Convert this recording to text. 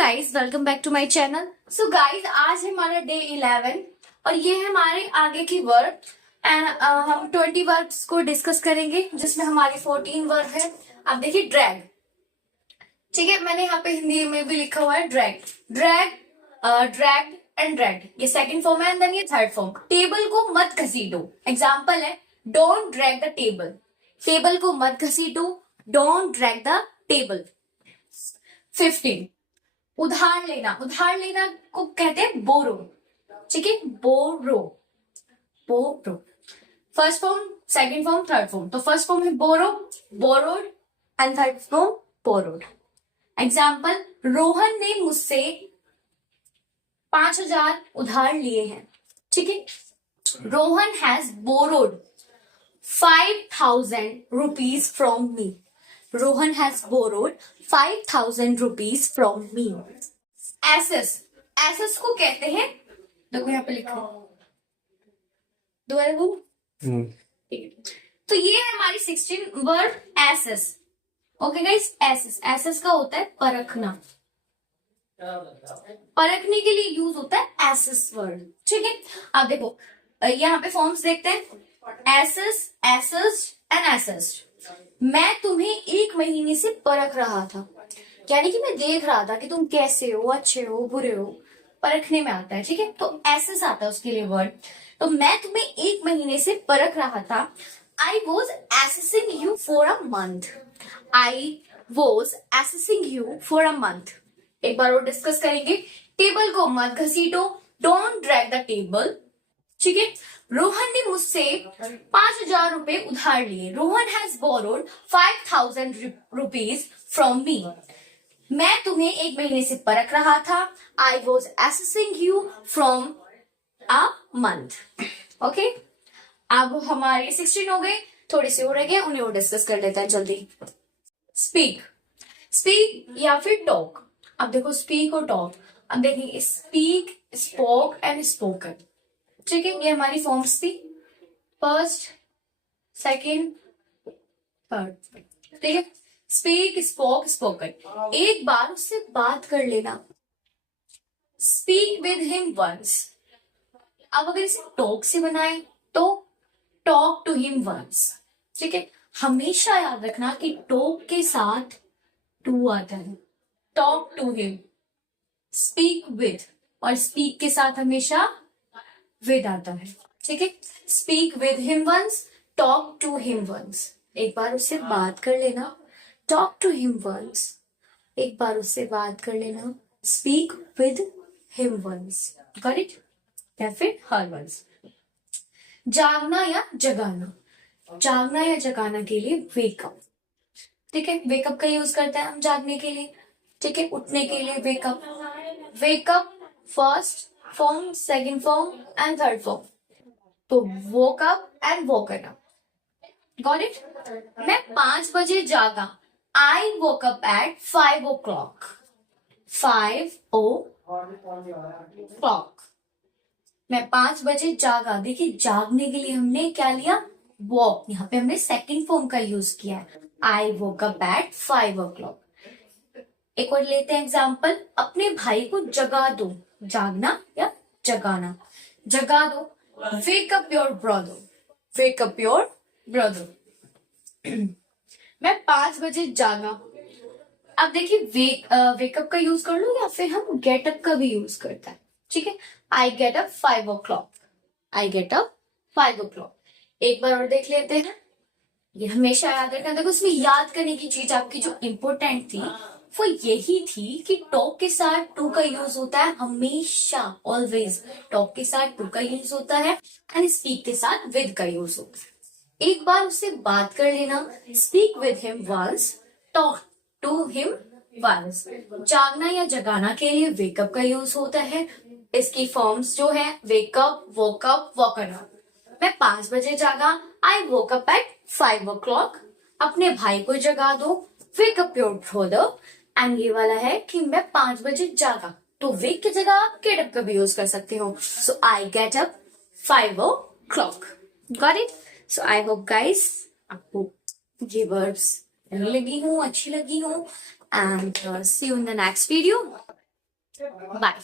Guys welcome back to my channel. So guys आज है हमारा डे 11 और ये है हमारे आगे की वर्ब एंड हम 20 वर्ब्स को डिस्कस करेंगे जिसमें हमारी 14 वर्ब है। आप देखिए ड्रैग, ठीक है, मैंने यहाँ पे हिंदी में भी लिखा हुआ है drag, drag, drag and drag, ये सेकंड फॉर्म है एंड देन ये थर्ड फॉर्म। टेबल को मत घसीटो, एग्जाम्पल है don't drag the table, table को मत घसीटो, डोंट ड्रैग द टेबल। 15 उधार लेना, उधार लेना को कहते हैं बोरो, ठीक है, borrow, borrow. First form, second form, third form. तो फर्स्ट फॉर्म है borrow, borrowed and third form borrowed. Example, Rohan ने मुझसे 5,000 उधार लिए हैं, ठीक है। Rohan has borrowed 5,000 rupees from me, Rohan has borrowed 5,000 rupees from me. एसेस, एसेस को कहते हैं, देखो यहाँ पे लिखा दोबारा वो, तो ये है हमारी 16 word aces. Okay guys, aces, aces का होता है परखना, परखने के लिए यूज होता है एसेस वर्ड, ठीक है। अब देखो यहाँ पे फॉर्म्स देखते हैं, एसेस, एसेस एंड एसेस्ड। मैं तुम्हें 1 महीने से परख रहा था, यानी कि मैं देख रहा था कि तुम कैसे हो, अच्छे हो, बुरे हो, परखने में आता है, ठीक है। तो एसेस आता है उसके लिए वर्ड। तो मैं तुम्हें 1 महीने से परख रहा था, I was assessing you for a month, I was assessing you for a month. एक बार और डिस्कस करेंगे, टेबल को मत घसीटो, डोंट ड्रैग द टेबल, ठीक है। रोहन ने मुझसे 5,000 रुपए उधार लिए, Rohan has borrowed 5,000 rupees from मी। मैं तुम्हें 1 महीने से परख रहा था, I was assessing you from a month. Okay, अब हमारे 16 हो गए, थोड़े से हो रह गए, उन्हें और डिस्कस कर लेते हैं जल्दी। स्पीक, स्पीक या फिर टॉक। अब देखो स्पीक और टॉक, अब देखेंगे स्पीक, स्पोक एंड स्पोकन, ठीक है। ये हमारी फॉर्म्स थी, फर्स्ट, सेकंड, थर्ड, ठीक है। स्पीक, स्पोक, स्पोकन, एक बार उससे बात कर लेना, स्पीक विद हिम वंस। अब अगर इसे टॉक से बनाए तो टॉक टू हिम वंस, ठीक है। हमेशा याद रखना कि टॉक के साथ टू आता है, talk to him, speak with, और स्पीक के साथ हमेशा विद आता है, ठीक है। Speak with him once, talk to him once, एक बार उससे बात कर लेना, टॉक टू हिम वंस, एक बार उससे बात कर लेना, speak with him once, got it, या फिर हर वंस। जागना या जगाना, जागना या जगाना के लिए वेकअप, ठीक है, वेकअप का यूज करते हैं हम जागने के लिए, ठीक है, उठने के लिए wake up, wake up first form, second form and third form. तो woke up and woken up, got it. मैं 5 बजे जागा, आई woke up at 5 o'clock, 5 o'clock, मैं 5 बजे जागा। देखिए जागने के लिए हमने क्या लिया, वॉक, यहाँ पे हमने सेकंड फॉर्म का यूज किया है, आई वोक अप एट 5 o'clock। एक और लेते हैं एग्जाम्पल, अपने भाई को जगा दो, जागना या जगाना, जगा दो, wake up your brother, wake up your brother. मैं 5 बजे जागा। अब देखिए वेकअप का यूज कर लो या फिर हम गेटअप का भी यूज करता है, ठीक है। आई गेट अप 5 o'clock, आई गेट अप 5 o'clock। एक बार और देख लेते हैं, ये हमेशा याद रखना। देखो इसमें याद करने की चीज आपकी जो इम्पोर्टेंट थी वो यही थी कि टॉक के साथ टू का यूज होता है हमेशा, ऑलवेज टॉक के साथ टू का यूज होता है एंड स्पीक के साथ विद का यूज होता है। एक बार उससे बात कर लेना, speak with him once, talk to him once. जागना या जगाना के लिए वेकअप का यूज होता है, इसकी फॉर्म्स जो है वेकअप, वोकअप, वॉकन अप। मैं 5 बजे जागा, आई वोक अप एट 5 o'clock, अपने भाई को जगा दो, वेकअप योर ब्रदर। एंड ये वाला है कि मैं 5 बजे जागा, तो वेक की जगह आप गेट अप का भी यूज कर सकते हो, so I get up 5 o'clock, got it. So I hope guys आपको ये वर्ड्स लगी हूँ, अच्छी लगी हूँ, and see you in the next video. Bye.